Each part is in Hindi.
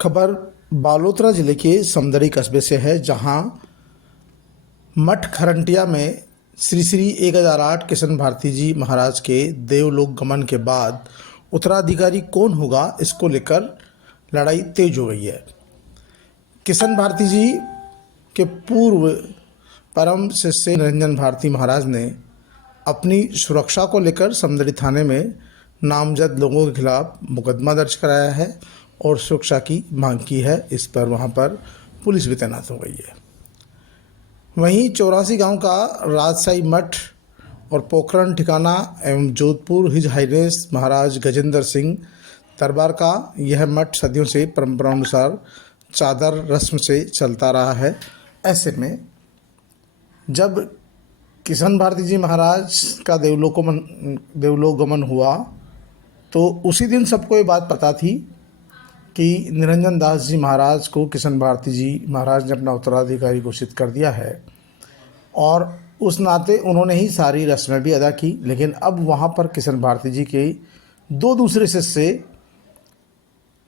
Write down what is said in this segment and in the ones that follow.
खबर बालोतरा जिले के समदरी कस्बे से है, जहां मठ खरंटिया में श्री श्री 1008 किशन भारती जी महाराज के देवलोक गमन के बाद उत्तराधिकारी कौन होगा, इसको लेकर लड़ाई तेज हो गई है। किशन भारती जी के पूर्व परम शिष्य निरंजन भारती महाराज ने अपनी सुरक्षा को लेकर समदरी थाने में नामजद लोगों के खिलाफ मुकदमा दर्ज कराया है और सुरक्षा की मांग की है। इस पर वहां पर पुलिस भी तैनात हो गई है। वहीं 84 गांव का राजशाही मठ और पोखरण ठिकाना एवं जोधपुर हिज हाइनेस महाराज गजेंद्र सिंह दरबार का यह मठ सदियों से परंपरा अनुसार चादर रस्म से चलता रहा है। ऐसे में जब किशन भारती जी महाराज का देवलोक गमन हुआ तो उसी दिन सबको ये बात पता थी कि निरंजन दास जी महाराज को किशन भारती जी महाराज ने अपना उत्तराधिकारी घोषित कर दिया है और उस नाते उन्होंने ही सारी रस्में भी अदा की। लेकिन अब वहाँ पर किशन भारती जी के दो दूसरे शिष्य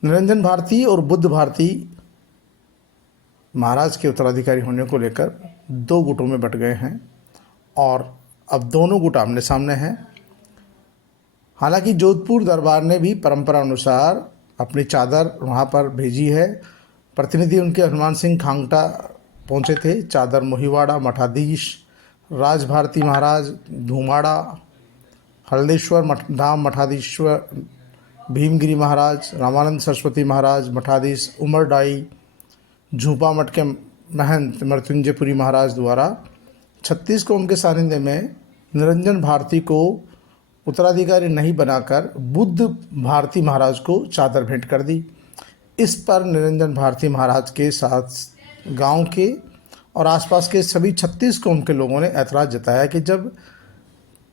निरंजन भारती और बुद्ध भारती महाराज के उत्तराधिकारी होने को लेकर दो गुटों में बट गए हैं और अब दोनों गुट आमने सामने हैं। हालांकि जोधपुर दरबार ने भी परंपरा अनुसार अपनी चादर वहाँ पर भेजी है। प्रतिनिधि उनके हनुमान सिंह खांगटा पहुँचे थे। चादर मोहिवाड़ा मठाधीश राज भारती महाराज, धूमाड़ा हल्देश्वर धाम मठाधीश्वर भीमगिरी महाराज, रामानंद सरस्वती महाराज मठाधीश उमरडाई, झूपा मठ के महंत मृत्युंजयपुरी महाराज द्वारा 36 कौम के सानिध्य में निरंजन भारती को उत्तराधिकारी नहीं बनाकर बुद्ध भारती महाराज को चादर भेंट कर दी। इस पर निरंजन भारती महाराज के साथ गांव के और आसपास के सभी 36 कौम के लोगों ने ऐतराज़ जताया कि जब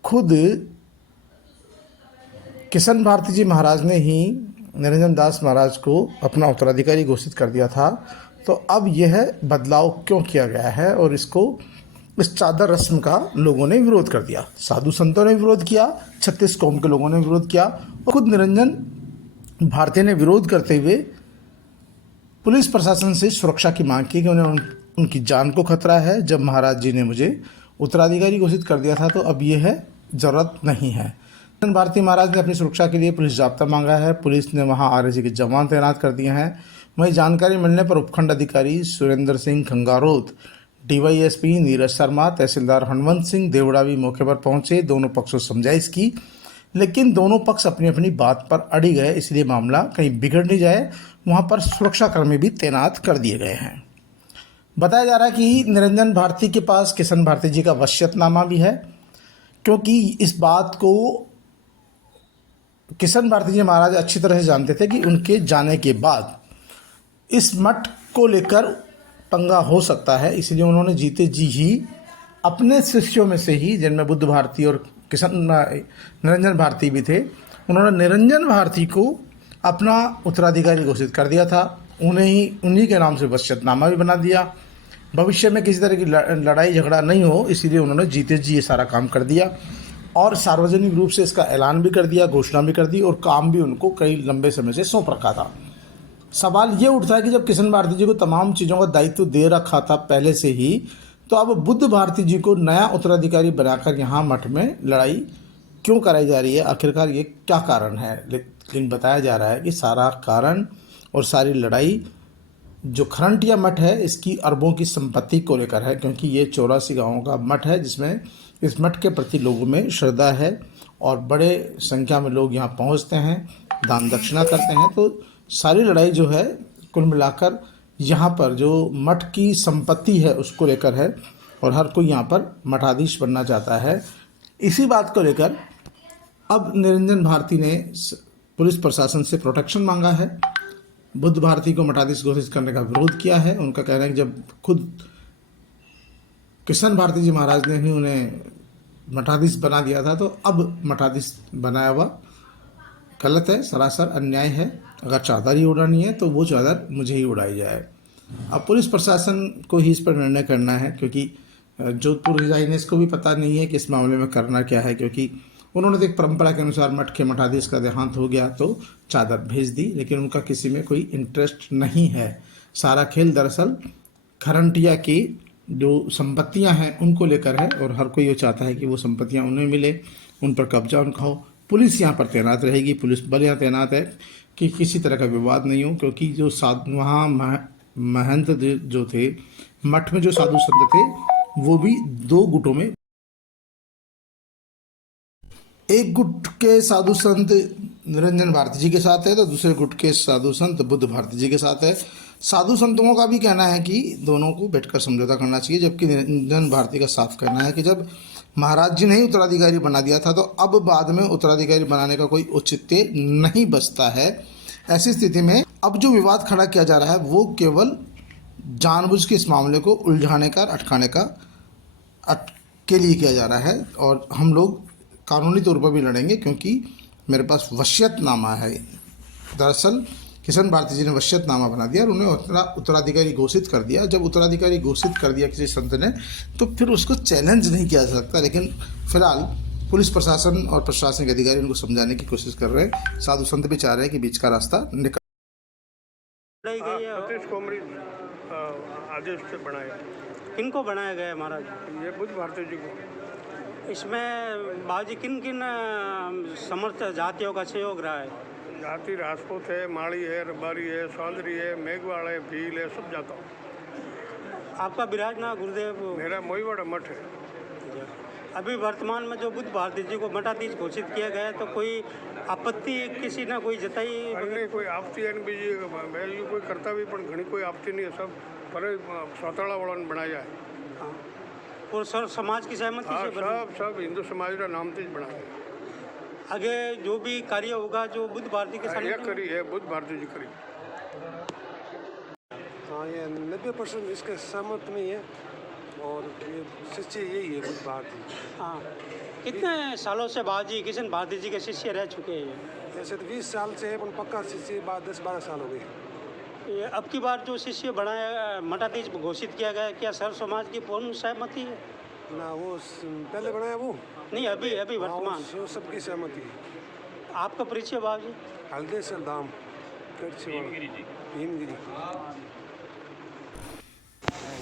खुद किशन भारती जी महाराज ने ही निरंजन दास महाराज को अपना उत्तराधिकारी घोषित कर दिया था, तो अब यह बदलाव क्यों किया गया है। और इस चादर रस्म का लोगों ने विरोध कर दिया। साधु संतों ने विरोध किया, 36 कौम के लोगों ने विरोध किया और खुद निरंजन भारती ने विरोध करते हुए पुलिस प्रशासन से सुरक्षा की मांग की कि उनकी जान को खतरा है। जब महाराज जी ने मुझे उत्तराधिकारी घोषित कर दिया था तो अब यह ज़रूरत नहीं है। भारती महाराज ने अपनी सुरक्षा के लिए पुलिस जाब्ता मांगा है। पुलिस ने वहां आरएसी के जवान तैनात कर दिए हैं। वहीं जानकारी मिलने पर उपखंड अधिकारी सुरेंद्र सिंह खंगारोत, डीवाईएसपी नीरज शर्मा, तहसीलदार हनुमंत सिंह देवड़ा भी मौके पर पहुंचे। दोनों पक्षों से समझाइश की, लेकिन दोनों पक्ष अपनी अपनी बात पर अड़ी गए। इसलिए मामला कहीं बिगड़ नहीं जाए, वहां पर सुरक्षाकर्मी भी तैनात कर दिए गए हैं। बताया जा रहा है कि निरंजन भारती के पास किशन भारती जी का वसीयतनामा भी है, क्योंकि इस बात को किशन भारती जी महाराज अच्छी तरह से जानते थे कि उनके जाने के बाद इस मठ को लेकर पंगा हो सकता है। इसलिए उन्होंने जीते जी ही अपने शिष्यों में से ही, जिनमें बुद्ध भारती और निरंजन भारती भी थे, उन्होंने निरंजन भारती को अपना उत्तराधिकारी घोषित कर दिया था। उन्हीं के नाम से वसीयतनामा भी बना दिया। भविष्य में किसी तरह की लड़ाई झगड़ा नहीं हो, इसीलिए उन्होंने जीते जी ये सारा काम कर दिया और सार्वजनिक रूप से इसका ऐलान भी कर दिया, घोषणा भी कर दी और काम भी उनको कई लंबे समय से सौंप रखा था। सवाल ये उठता है कि जब किशन भारती जी को तमाम चीज़ों का दायित्व दे रखा था पहले से ही, तो अब बुद्ध भारती जी को नया उत्तराधिकारी बनाकर यहाँ मठ में लड़ाई क्यों कराई जा रही है? आखिरकार ये क्या कारण है? लेकिन बताया जा रहा है कि सारा कारण और सारी लड़ाई जो खरंटिया मठ है इसकी अरबों की संपत्ति को लेकर है, क्योंकि ये 84 गाँवों का मठ है जिसमें इस मठ के प्रति लोगों में श्रद्धा है और बड़े संख्या में लोग यहाँ पहुँचते हैं, दान दक्षिणा करते हैं। तो सारी लड़ाई जो है कुल मिलाकर यहाँ पर जो मठ की संपत्ति है उसको लेकर है और हर कोई यहाँ पर मठाधीश बनना चाहता है। इसी बात को लेकर अब निरंजन भारती ने पुलिस प्रशासन से प्रोटेक्शन मांगा है। बुद्ध भारती को मठाधीश घोषित करने का विरोध किया है। उनका कहना है कि जब खुद किशन भारती जी महाराज ने ही उन्हें मठाधीश बना दिया था, तो अब मठाधीश बनाया हुआ गलत है, सरासर अन्याय है। अगर चादर ही उड़ानी है तो वो चादर मुझे ही उड़ाई जाए। अब पुलिस प्रशासन को ही इस पर निर्णय करना है, क्योंकि जोधपुर हिज हाइनेस को भी पता नहीं है कि इस मामले में करना क्या है, क्योंकि उन्होंने तो एक परंपरा के अनुसार मठ के मठाधीश का देहांत हो गया तो चादर भेज दी, लेकिन उनका किसी में कोई इंटरेस्ट नहीं है। सारा खेल दरअसल खरंटिया की जो संपत्तियां हैं उनको लेकर है, और हर कोई ये चाहता है कि वो संपत्तियां उन्हें मिले, उन पर कब्जा उनका हो। पुलिस यहाँ पर तैनात रहेगी, पुलिस बल यहाँ तैनात है कि किसी तरह का विवाद नहीं हो, क्योंकि जो वहाँ महंत जो थे, मठ में जो साधु संत थे, वो भी दो गुटों में, एक गुट के साधु संत निरंजन भारती जी के साथ है तो दूसरे गुट के साधु संत बुद्ध भारती जी के साथ है। साधु संतों का भी कहना है कि दोनों को बैठकर समझौता करना चाहिए, जबकि निरंजन भारती का साफ कहना है कि जब महाराज जी ने ही उत्तराधिकारी बना दिया था तो अब बाद में उत्तराधिकारी बनाने का कोई औचित्य नहीं बचता है। ऐसी स्थिति में अब जो विवाद खड़ा किया जा रहा है वो केवल जानबूझ के इस मामले को उलझाने का, अटकाने का के लिए किया जा रहा है, और हम लोग कानूनी तौर पर भी लड़ेंगे क्योंकि मेरे पास वसीयतनामा है। दरअसल किशन भारती जी ने वसीयतनामा बना दिया और उन्हें उत्तराधिकारी घोषित कर दिया। जब उत्तराधिकारी घोषित कर दिया किसी संत ने तो फिर उसको चैलेंज नहीं किया जा सकता, लेकिन फिलहाल पुलिस प्रशासन और प्रशासनिक अधिकारी उनको समझाने की कोशिश कर रहे हैं। साधु संत भी चाह रहे हैं कि बीच का रास्ता निकल। सतीश कोमरी आदेश से बनाया। किनको बनाया गया है महाराज? ये बुद्ध भारती जी को। इसमें बाबूजी किन किन समर्थ जातियों का सहयोग रहा है? जाति राजपूत है, माड़ी है, रबारी है, सौंदरी है, मेघवाड़ है, भील है, सब जाता हूँ। आपका विराजना गुरुदेव? मेरा मोईवाड़ा मठ है। अभी वर्तमान में जो बुद्ध भारती जी को मठाधीश घोषित किया गया है तो कोई आपत्ति किसी ने कोई जताई? नहीं, कोई आपत्ति है बीजी कोई करता भी पण घनी कोई आपत्ति नहीं है, सब पर सौताड़ा वालों ने बनाया है। हाँ। और सर समाज की सहमति से बना? सब हिंदू समाज का नाम से बनाया है। आगे जो भी कार्य होगा जो बुद्ध भारती के साथ करी है, बुद्ध भारती जी करी। हाँ, ये 90% इसके सहमत नहीं है और ये शिष्य यही है बुद्ध भारती। हाँ, कितने सालों से बाबूजी किशन भारती जी के शिष्य रह चुके हैं? जैसे तो 20 साल से है, पर पक्का शिष्य 10-12 साल हो गए। ये अब की बार जो शिष्य बनाया मठाधीश घोषित किया गया, क्या सर समाज की पूर्ण सहमति है? ना वो पहले बनाया वो नहीं, अभी वर्तमान वो सबकी सहमति है। आपका परिचय बाबूजी? हल्देसर धाम भीमगिरी।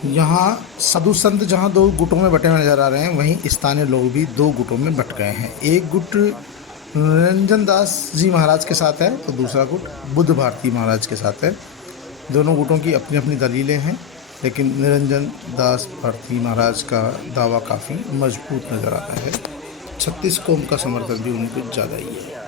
यहाँ साधु संत जहाँ दो गुटों में बटे नजर आ रहे हैं, वहीं स्थानीय लोग भी दो गुटों में बट गए हैं। एक गुट निरंजन दास जी महाराज के साथ है तो दूसरा गुट बुद्ध भारती महाराज के साथ है। दोनों गुटों की अपनी अपनी दलीलें हैं, लेकिन निरंजन दास भारती महाराज का दावा काफ़ी मजबूत नज़र आता है। 36 कौम का समर्थन भी उनको ज़्यादा ही है।